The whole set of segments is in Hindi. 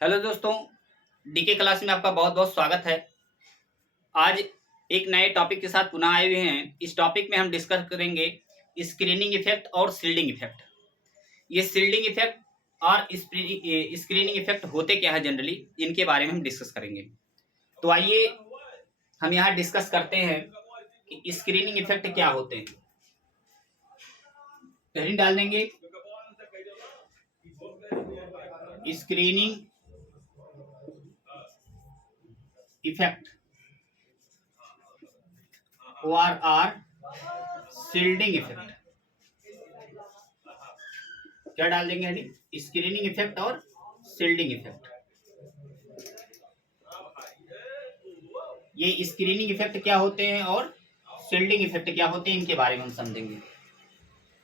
हेलो दोस्तों, डीके क्लास में आपका बहुत बहुत स्वागत है। आज एक नए टॉपिक के साथ पुनः आए हुए हैं। इस टॉपिक में हम डिस्कस करेंगे स्क्रीनिंग इफेक्ट और शील्डिंग इफेक्ट। ये शील्डिंग इफेक्ट और स्क्रीनिंग इफेक्ट होते क्या है जनरली, इनके बारे में हम डिस्कस करेंगे। तो आइए हम यहाँ डिस्कस करते हैं कि स्क्रीनिंग इफेक्ट क्या होते हैं। पहले डाल देंगे स्क्रीनिंग इफेक्ट और शील्डिंग इफेक्ट। क्या डाल देंगे हेडिंग? स्क्रीनिंग इफेक्ट और शील्डिंग इफेक्ट। ये स्क्रीनिंग इफेक्ट क्या होते हैं और शील्डिंग इफेक्ट क्या होते हैं, इनके बारे में हम समझेंगे।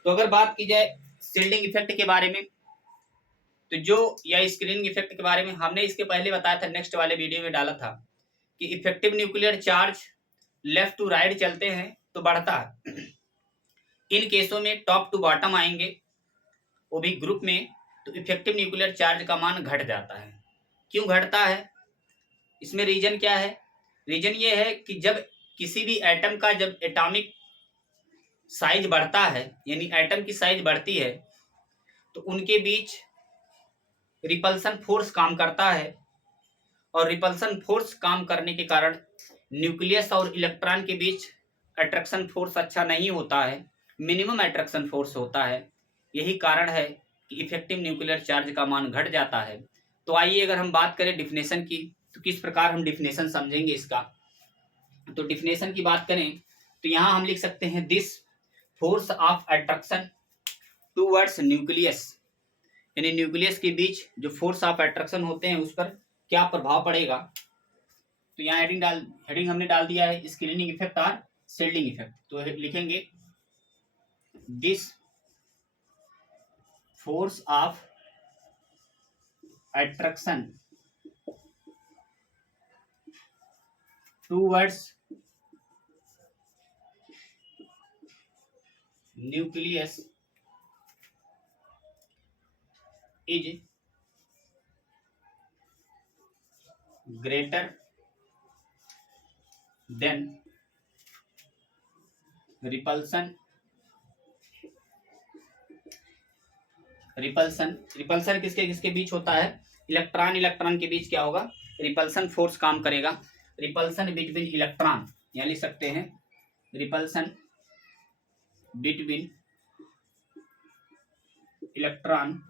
तो अगर बात की जाए शील्डिंग इफेक्ट के बारे में, तो जो या स्क्रीनिंग इफेक्ट के बारे में हमने इसके पहले बताया था, नेक्स्ट वाले वीडियो में डाला था कि effective nuclear charge left to right चलते हैं तो बढ़ता है। इन केसों में टॉप टू बॉटम आएंगे, वो भी ग्रुप में, तो इफेक्टिव न्यूक्लियर चार्ज का मान घट जाता है। क्यों घटता है? इसमें रीजन क्या है? रीजन ये है कि जब किसी भी एटम का जब एटॉमिक साइज बढ़ता है, यानी एटम की साइज बढ़ती है, तो उनके बीच रिपल्सन फोर्स काम करता है, और रिपल्सन फोर्स काम करने के कारण न्यूक्लियस और इलेक्ट्रॉन के बीच अट्रैक्शन फोर्स अच्छा नहीं होता है, मिनिमम अट्रैक्शन फोर्स होता है। यही कारण है कि इफेक्टिव न्यूक्लियर चार्ज का मान घट जाता है। तो आइए अगर हम बात करें डिफिनेशन की, तो किस प्रकार हम डिफिनेशन समझेंगे इसका। तो डिफिनेशन की बात करें तो यहाँ हम लिख सकते हैं this force of attraction towards nucleus, यानी न्यूक्लियस के बीच जो फोर्स ऑफ अट्रैक्शन होते हैं उस पर क्या प्रभाव पड़ेगा। तो यहाँ हेडिंग हमने डाल दिया है स्क्रीनिंग इफेक्ट और शील्डिंग इफेक्ट। तो लिखेंगे this force of attraction towards nucleus is greater than repulsion repulsion किसके किसके बीच होता है? इलेक्ट्रॉन के बीच क्या होगा? रिपल्सन फोर्स काम करेगा। रिपल्सन बिटवीन इलेक्ट्रॉन, यहाँ लिख सकते हैं repulsion between electron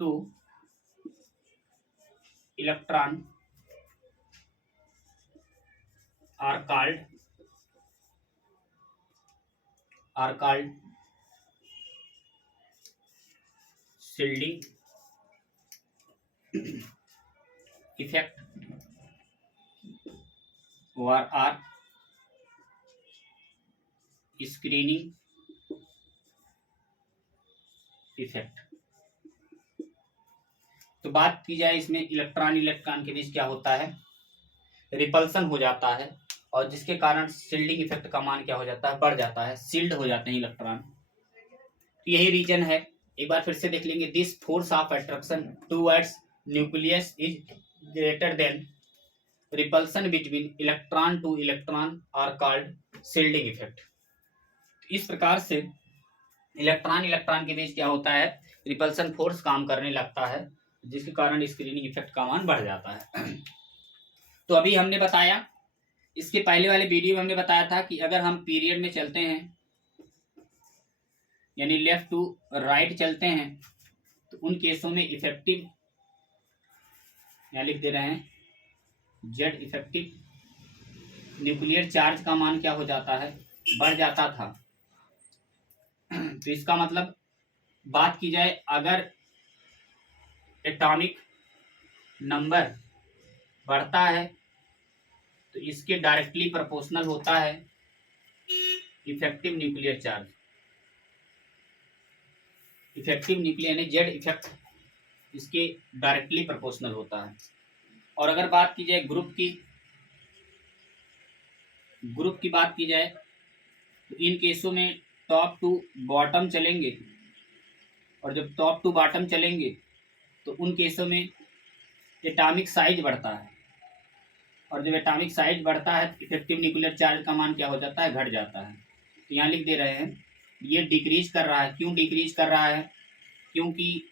to electron are called shielding effect or are screening effect. तो बात की जाए इसमें इलेक्ट्रॉन के बीच क्या होता है? रिपल्सन हो जाता है, और जिसके कारण शील्डिंग इफेक्ट का मान क्या हो जाता है? बढ़ जाता है, शील्ड हो जाते हैं इलेक्ट्रॉन। यही रीजन है। एक बार फिर से देख लेंगे this force of attraction towards nucleus is greater than repulsion between electron to electron are called shielding effect. इस प्रकार से इलेक्ट्रॉन के बीच क्या होता है? रिपल्सन फोर्स काम करने लगता है, जिसके कारण स्क्रीनिंग इफेक्ट का मान बढ़ जाता है। तो अभी हमने बताया, इसके पहले वाले वीडियो में हमने बताया था कि अगर हम पीरियड में चलते हैं, यानी लेफ्ट टू राइट चलते हैं, तो उन केसों में इफेक्टिव, यहाँ लिख दे रहे हैं जेड इफेक्टिव न्यूक्लियर चार्ज का मान क्या हो जाता है? बढ़ जाता था। तो इसका मतलब बात की जाए, अगर एटॉमिक नंबर बढ़ता है तो इसके डायरेक्टली प्रोपोर्शनल होता है effective nuclear charge. Effective nuclear यानी जेड इफेक्ट इसके डायरेक्टली प्रोपोर्शनल होता है। और अगर बात की जाए ग्रुप की बात की जाए, तो इन केसों में टॉप टू बॉटम चलेंगे, और जब टॉप टू बॉटम चलेंगे तो उन केसों में एटॉमिक साइज बढ़ता है, और जब एटॉमिक साइज बढ़ता है इफेक्टिव न्यूक्लियर चार्ज का मान क्या हो जाता है, घट जाता है। तो यहाँ लिख दे रहे हैं ये डिक्रीज कर रहा है। क्यों डिक्रीज कर रहा है? क्योंकि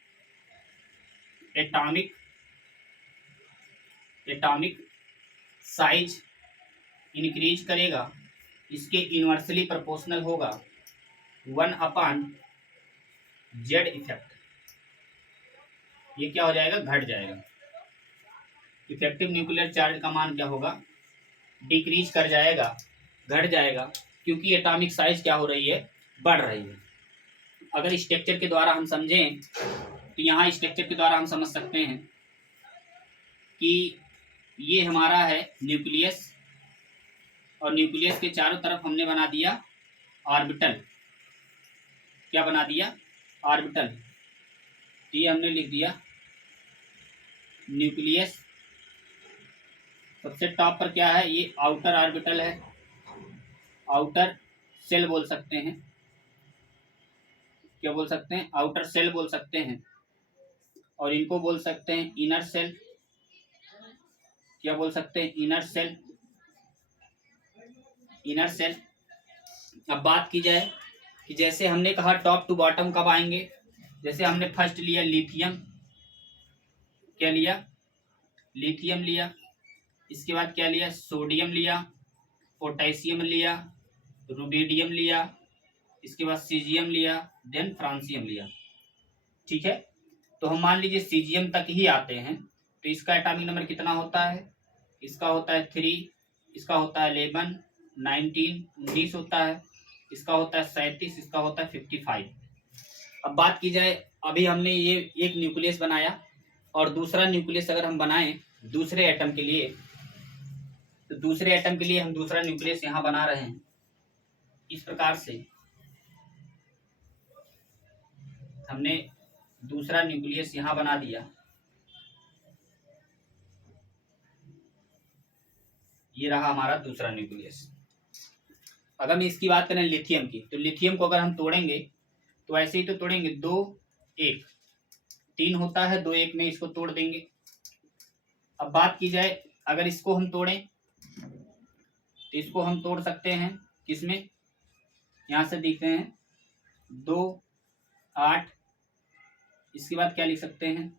एटॉमिक साइज इंक्रीज करेगा, इसके इन्वर्सली प्रोपोर्शनल होगा 1/z इफेक्ट। ये क्या हो जाएगा, घट जाएगा। इफेक्टिव न्यूक्लियर चार्ज का मान क्या होगा, डिक्रीज कर जाएगा, घट जाएगा, क्योंकि एटॉमिक साइज क्या हो रही है, बढ़ रही है। अगर स्ट्रक्चर के द्वारा हम समझें तो यहाँ स्ट्रक्चर के द्वारा हम समझ सकते हैं कि ये हमारा है न्यूक्लियस, और न्यूक्लियस के चारों तरफ हमने बना दिया ऑर्बिटल। क्या बना दिया, ऑर्बिटल। तो ये हमने लिख दिया न्यूक्लियस। सबसे टॉप पर क्या है, ये आउटर ऑर्बिटल है, आउटर सेल बोल सकते हैं। क्या बोल सकते हैं, आउटर सेल बोल सकते हैं, और इनको बोल सकते हैं इनर सेल। क्या बोल सकते हैं, इनर सेल, इनर सेल। अब बात की जाए कि जैसे हमने कहा टॉप टू बॉटम कब आएंगे, जैसे हमने फर्स्ट लिया लिथियम, क्या लिया, लिथियम लिया। इसके बाद क्या लिया, सोडियम लिया, पोटेशियम लिया, रुबिडियम लिया, इसके बाद सीजियम लिया, देन फ्रांसियम लिया। ठीक है, तो हम मान लीजिए सीजियम तक ही आते हैं, तो इसका एटॉमिक नंबर कितना होता है, इसका होता है 3, इसका होता है 11, 19, 19 होता है, इसका होता है 37, इसका होता है 55। अब बात की जाए, अभी हमने ये एक न्यूक्लियस बनाया, और दूसरा न्यूक्लियस अगर हम बनाएं दूसरे एटम के लिए, तो दूसरे एटम के लिए हम दूसरा न्यूक्लियस यहाँ बना रहे हैं। इस प्रकार से हमने दूसरा न्यूक्लियस यहाँ बना दिया। ये रहा हमारा दूसरा न्यूक्लियस। अगर मैं इसकी बात करें लिथियम की, तो लिथियम को अगर हम तोड़ेंगे तो ऐसे ही तो तोड़ेंगे, 2 1 3 होता है, 2 1 में इसको तोड़ देंगे। अब बात की जाए अगर इसको हम तोड़ें तो इसको हम तोड़ सकते हैं किसमें, यहां से देखते हैं 2 8, इसके बाद क्या लिख सकते हैं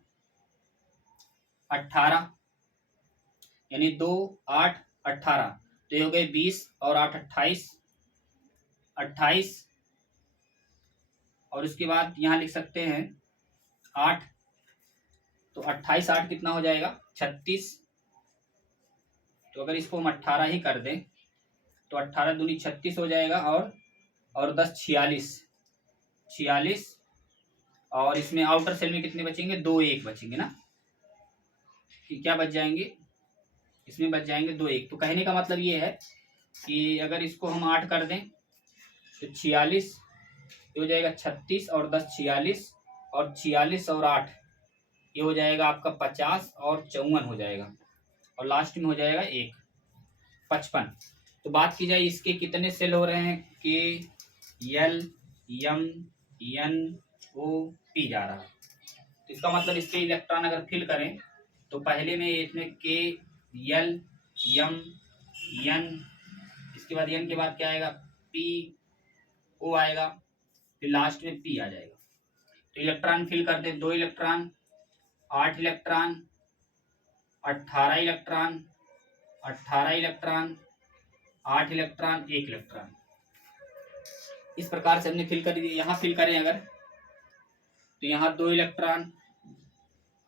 18, यानी 2 8 18, तो ये हो गए 20 और 8 28, 28, और उसके बाद यहां लिख सकते हैं 8, तो 28 8 कितना हो जाएगा 36। तो अगर इसको हम 18 ही कर दें तो 18 दूनी 36 हो जाएगा, और 10 46, 46, और इसमें आउटर सेल में कितने बचेंगे, 2 1 बचेंगे ना, कि क्या बच जाएंगे, इसमें बच जाएंगे 2 1। तो कहने का मतलब ये है कि अगर इसको हम 8 कर दें तो 46, ये हो जाएगा 36 और 10 46, और 46 और 8 ये हो जाएगा आपका 50 और 54 हो जाएगा, और लास्ट में हो जाएगा 1 55। तो बात की जाए इसके कितने सेल हो रहे हैं, K L M N O P जा रहा है। तो इसका मतलब इसके इलेक्ट्रॉन अगर फिल करें तो पहले में इसमें के एल एम एन, इसके बाद एन के बाद क्या आएगा, पी ओ आएगा, फिर लास्ट में पी आ जाएगा। तो इलेक्ट्रॉन फिल करते हैं, 2 electron, 8 electron, 18 electron, 18 electron, 8 electron, 1 electron. इस प्रकार से हमने फिल कर दिया। यहाँ फिल करें अगर तो यहाँ 2 इलेक्ट्रॉन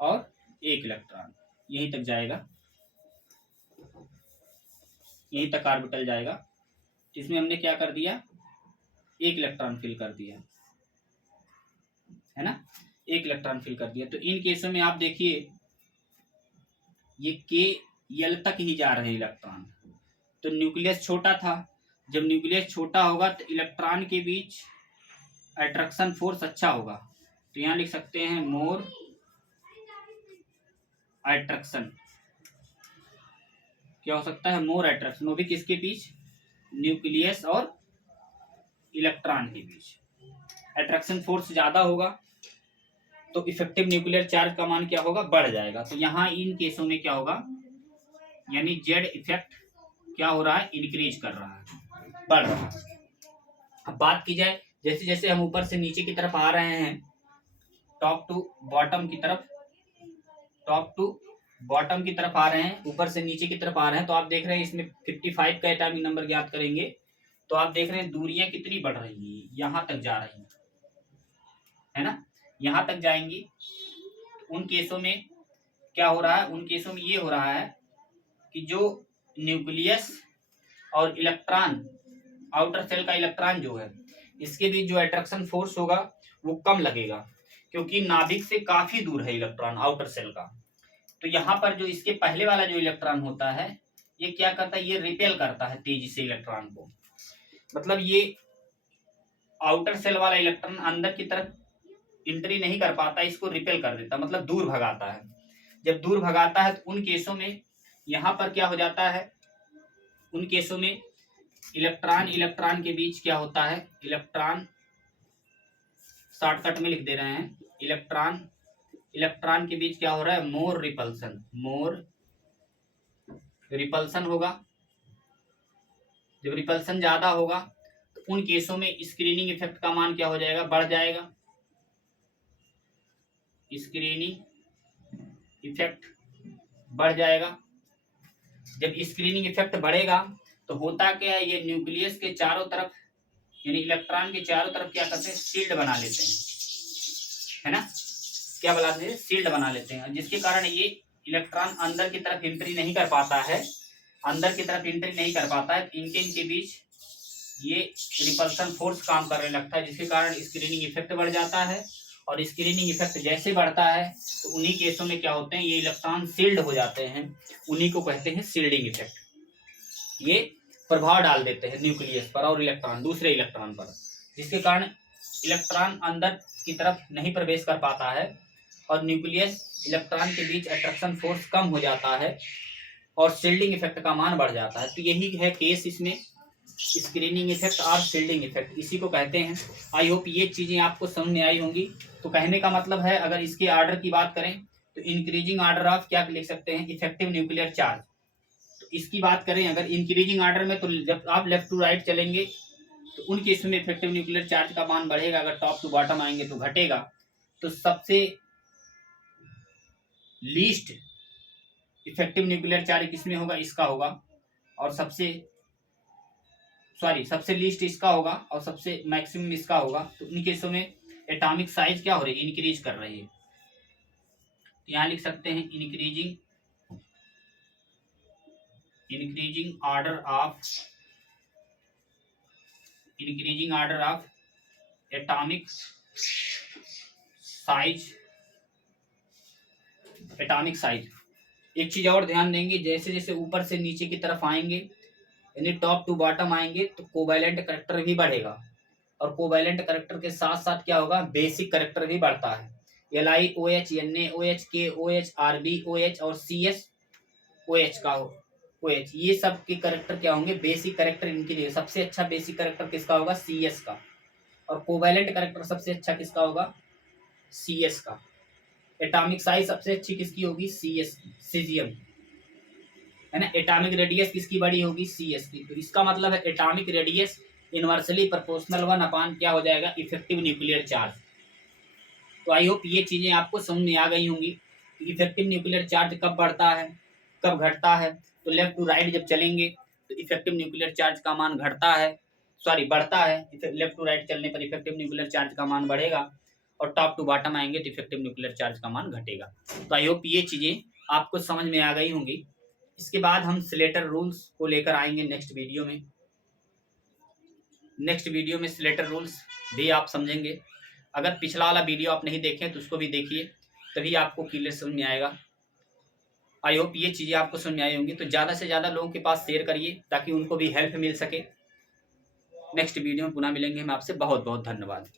और 1 इलेक्ट्रॉन, यहीं तक जाएगा, यहीं तक ऑर्बिटल जाएगा। तो इसमें हमने क्या कर दिया, 1 इलेक्ट्रॉन फिल कर दिया है ना, 1 इलेक्ट्रॉन फिल कर दिया। तो इन केसों में आप देखिए ये के एल तक ही जा रहे हैं इलेक्ट्रॉन। तो न्यूक्लियस छोटा था, जब न्यूक्लियस छोटा होगा तो इलेक्ट्रॉन के बीच अट्रैक्शन फोर्स अच्छा होगा। तो यहाँ लिख सकते हैं मोर अट्रैक्शन। क्या हो सकता है, मोर अट्रैक्शन, वो भी किसके बीच, न्यूक्लियस और इलेक्ट्रॉन के बीच अट्रैक्शन फोर्स ज्यादा होगा। तो इफेक्टिव न्यूक्लियर चार्ज का मान क्या होगा, बढ़ जाएगा। तो यहाँ इन केसों में क्या होगा, यानी जेड इफेक्ट क्या हो रहा है, इंक्रीज कर रहा है, बढ़ रहा है। अब बात की जाए, जैसे जैसे हम ऊपर से नीचे की तरफ आ रहे हैं, टॉप टू बॉटम की तरफ, टॉप टू बॉटम की तरफ आ रहे हैं, ऊपर से नीचे की तरफ आ रहे हैं, तो आप देख रहे हैं इसमें 55 का एटॉमिक नंबर ज्ञात करेंगे तो आप देख रहे हैं दूरियां कितनी बढ़ रही हैं, यहां तक जा रही है ना, यहां तक जाएंगी। उन केसों में क्या हो रहा है, उन केसों में ये हो रहा है कि जो न्यूक्लियस और इलेक्ट्रॉन, आउटर सेल का इलेक्ट्रॉन जो है, इसके बीच जो अट्रैक्शन फोर्स होगा वो कम लगेगा, क्योंकि नाभिक से काफी दूर है इलेक्ट्रॉन आउटर सेल का। तो यहाँ पर जो इसके पहले वाला जो इलेक्ट्रॉन होता है, ये क्या करता है, ये रिपेल करता है तेजी से इलेक्ट्रॉन को, मतलब ये आउटर सेल वाला इलेक्ट्रॉन अंदर की तरफ एंट्री नहीं कर पाता, इसको रिपेल कर देता, मतलब दूर भगाता है। जब दूर भगाता है तो उन केसों में यहाँ पर क्या हो जाता है, उन केसों में इलेक्ट्रॉन इलेक्ट्रॉन के बीच क्या होता है, इलेक्ट्रॉन, शॉर्टकट में लिख दे रहे हैं, इलेक्ट्रॉन इलेक्ट्रॉन के बीच क्या हो रहा है, मोर रिपल्सन, मोर रिपल्सन होगा। जब रिपल्सन ज्यादा होगा तो उन केसों में स्क्रीनिंग इफेक्ट का मान क्या हो जाएगा, बढ़ जाएगा। स्क्रीनिंग इफेक्ट बढ़ जाएगा। जब स्क्रीनिंग इफेक्ट बढ़ेगा तो होता क्या है, ये न्यूक्लियस के चारों तरफ, यानी इलेक्ट्रॉन के चारों तरफ क्या करते हैं, शील्ड बना लेते हैं, है ना, क्या बनाते हैं, शील्ड बना लेते हैं, जिसके कारण ये इलेक्ट्रॉन अंदर की तरफ एंट्री नहीं कर पाता है, अंदर की तरफ एंट्री नहीं कर पाता है। इनके बीच ये रिपल्सन फोर्स काम करने लगता है, जिसके कारण स्क्रीनिंग इफेक्ट बढ़ जाता है। और स्क्रीनिंग इफेक्ट जैसे बढ़ता है तो उन्हीं केसों में क्या होते हैं, ये इलेक्ट्रॉन शील्ड हो जाते हैं, उन्हीं को कहते हैं शील्डिंग इफेक्ट। ये प्रभाव डाल देते हैं न्यूक्लियस पर और इलेक्ट्रॉन, दूसरे इलेक्ट्रॉन पर, जिसके कारण इलेक्ट्रॉन अंदर की तरफ नहीं प्रवेश कर पाता है और न्यूक्लियस इलेक्ट्रॉन के बीच अट्रैक्शन फोर्स कम हो जाता है और शील्डिंग इफेक्ट का मान बढ़ जाता है। तो यही है केस इसमें, स्क्रीनिंग इफेक्ट और शील्डिंग इफेक्ट, इसी को कहते हैं। आई होप ये चीजें आपको समझ में आई होंगी। तो कहने का मतलब है, अगर इसके आर्डर की बात करें तो इंक्रीजिंग आर्डर ऑफ क्या लिख सकते हैं, इफेक्टिव न्यूक्लियर चार्ज। तो इसकी बात करें अगर इंक्रीजिंग आर्डर में, तो जब आप लेफ्ट टू राइट चलेंगे तो उन केसों में इफेक्टिव न्यूक्लियर चार्ज का मान बढ़ेगा, अगर टॉप टू बॉटम आएंगे तो घटेगा। तो सबसे लीस्ट इफेक्टिव न्यूक्लियर चार्ज किसमें होगा, इसका होगा, और सबसे लीस्ट इसका होगा और सबसे मैक्सिमम इसका होगा। तो उन केसों में एटॉमिक साइज क्या हो रही है, इंक्रीज कर रही है। तो यहां लिख सकते हैं increasing order of atomic size. एक चीज और ध्यान देंगे, जैसे जैसे ऊपर से नीचे की तरफ आएंगे, यानी टॉप टू बॉटम आएंगे, तो कोवैलेंट करैक्टर भी बढ़ेगा, और कोवैलेंट करैक्टर के साथ साथ क्या होगा, बेसिक करैक्टर भी बढ़ता है। LiOH, NaOH, KOH, RbOH और CsOH का OH, ये सब के करैक्टर क्या होंगे, बेसिक करैक्टर। इनके लिए सबसे अच्छा बेसिक करैक्टर किसका होगा, CS का, और कोवैलेंट करैक्टर सबसे अच्छा किसका होगा, CS का। एटॉमिक साइज सबसे अच्छी किसकी होगी, CS की, सीजियम, है ना। एटॉमिक रेडियस किसकी बड़ी होगी, CS की। तो इसका मतलब है एटॉमिक रेडियस इनवर्सली प्रोपोर्शनल 1 क्या हो जाएगा, इफेक्टिव न्यूक्लियर चार्ज। तो आई होप ये चीजें आपको समझ में आ गई होंगी। इफेक्टिव न्यूक्लियर चार्ज कब बढ़ता है, कब घटता है। तो लेफ्ट टू राइट जब चलेंगे तो इफेक्टिव न्यूक्लियर चार्ज का मान बढ़ता है। लेफ्ट टू राइट चलने पर इफेक्टिव न्यूक्लियर चार्ज का मान बढ़ेगा, और टॉप टू बॉटम आएंगे तो इफेक्टिव न्यूक्लियर चार्ज का मान घटेगा। तो आई होप ये चीजें आपको समझ में आ गई होंगी। इसके बाद हम स्लेटर रूल्स को लेकर आएंगे नेक्स्ट वीडियो में। नेक्स्ट वीडियो में स्लेटर रूल्स भी आप समझेंगे। अगर पिछला वाला वीडियो आप नहीं देखें तो उसको भी देखिए, तभी आपको क्लियर समझ में आएगा। आई होप ये चीज़ें आपको समझ में आई होंगी। तो ज़्यादा से ज़्यादा लोगों के पास शेयर करिए ताकि उनको भी हेल्प मिल सके। नेक्स्ट वीडियो में पुनः मिलेंगे हम आपसे। बहुत बहुत धन्यवाद।